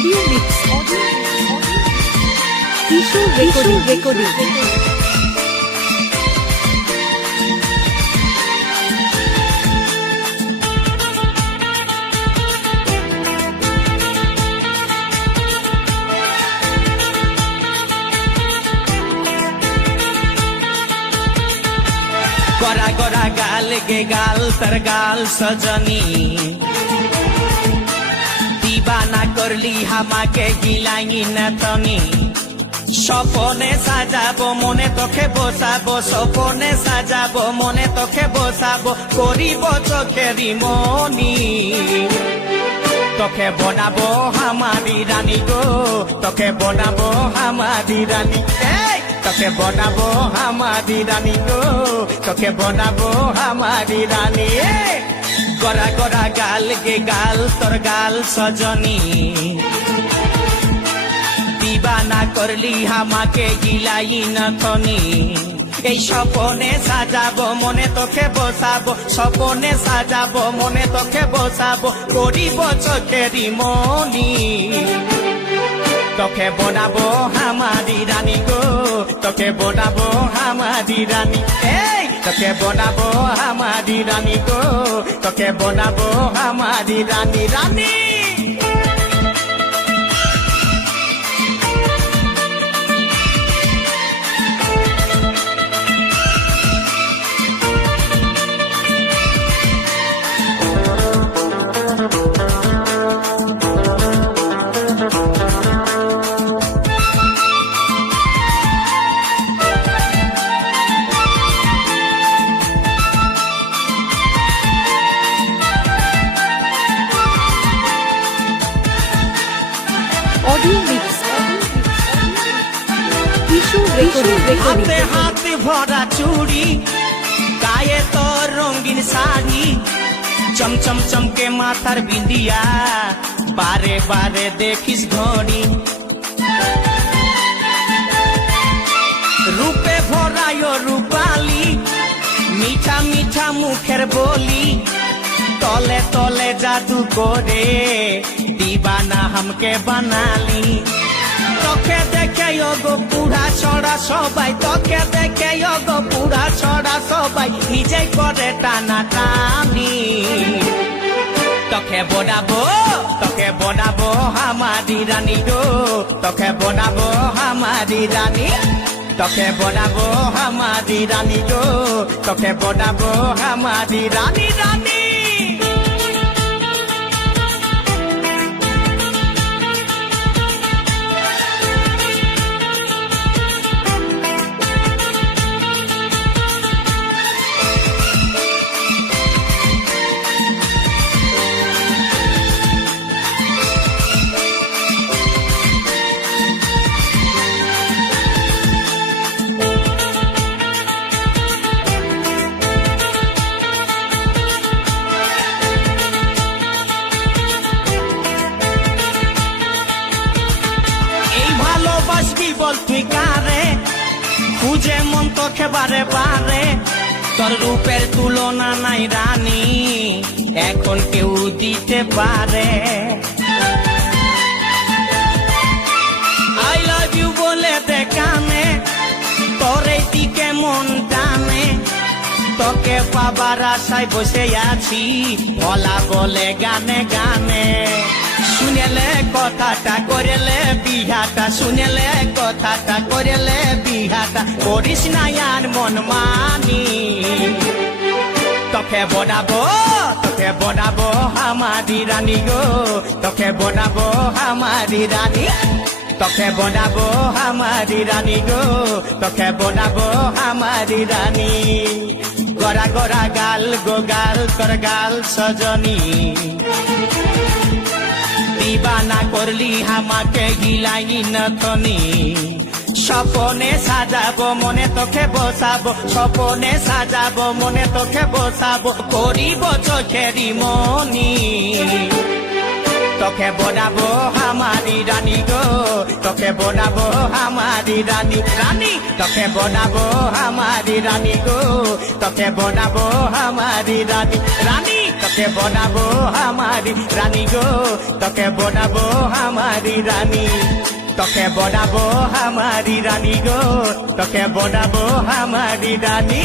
Audio mix Kishore recording recording গড়া গড়া গাল গে গাল তার গাল সজনী। দিবানা করলি হামাকে গিলাই না তনি স্বপনে সাজাবো, মনে তোকে বসাবো স্বপনে সাজাবো, মনে তোকে বসাবো করিব চোখেরি মনি। তোকে বনাবো হামারি রানী গো, তোকে বনাবো হামারি রানী। তোকে বনাবো হামারি রানী গো, তোকে বনাবো হামারি রানী। গড়া গড়া গাল গে গাল, তোর গাল সজনী। দিবানা করলি হামাকে গিলাই না তনি এই স্বপনে সাজাবো, মনে তোকে বসাবো। স্বপনে সাজাবো, মনে তোকে বসাবো। করিব চোখেরি মনি। তোকে বনাবো হামারি রানী গো, তোকে বনাবো হামারি রানী। তোকে বনাবো হামারি রানী গো তোকে বনাবো হামারি রানী রানী। হাতে হাতে ভরা চুড়ি গায়ে তোর রঙিন শাড়ি চমচম চমকে মাথার বিন্দিয়া বারে বারে দেখিস ঘড়ি। রূপে ভরায় রূপালি মিঠা মিঠা মুখের বলি তলে তলে জাদু করে হামকে বানালি তোকে দেখে গো পুরা ছড়া সবাই তোকে দেখে গো পুরা ছড়া সবাই নিজে করে টানা টানি তোকে বনাবো তোকে বনাবো হামারি রানী গো তোকে বনাবো হামারি রানী তোকে বনাবো হামারি রানী গো তোকে বনাবো হামারি রানী রানী বল তুই কারে খুঁজে মন তোকে বারে বারে তোর রূপের তুলনা নাই রানী, এখন কেউ দিতে পারে। আই লাভ ইউ বলে দেখানে তোর এই দিকে মন টানে। তোকে পাবার আশায় বসে আছি, বলা বলে গানে গানে। শুনেলে কথাটা, করেলে বিহাটা, শুনেলে কথাটা করেলে বিহাটা করিস না আর মন মানি। তোকে বনাবো তোকে বনাবো হামারি রানী গো, তোকে বনাবো হামারি রানী। তোকে বনাবো হামারি রানী গো, তোকে বনাবো হামারি রানী। গড়া গড়া গাল গো গাল, তোর গাল সজনী। দিবানা করলি হামাকে গিলাই নতনি স্বপনে সাজাবো, মনে তোকে বসাবো। স্বপনে সাজাবো, মনে তোকে বসাবো। করিব চোখেরি মনি। তোকে বনাবো হামারি রানী গো, তোকে বনাবো হামারি রানী রানী। তোকে বনাবো হামারি রানী গো, তোকে বনাবো হামারি রানী রানী। তোকে বনাবো আমারি রানী গো, তোকে বনাবো আমারি রানী। তোকে বনাবো আমারি রানী গো, তোকে বনাবো আমারি রানী।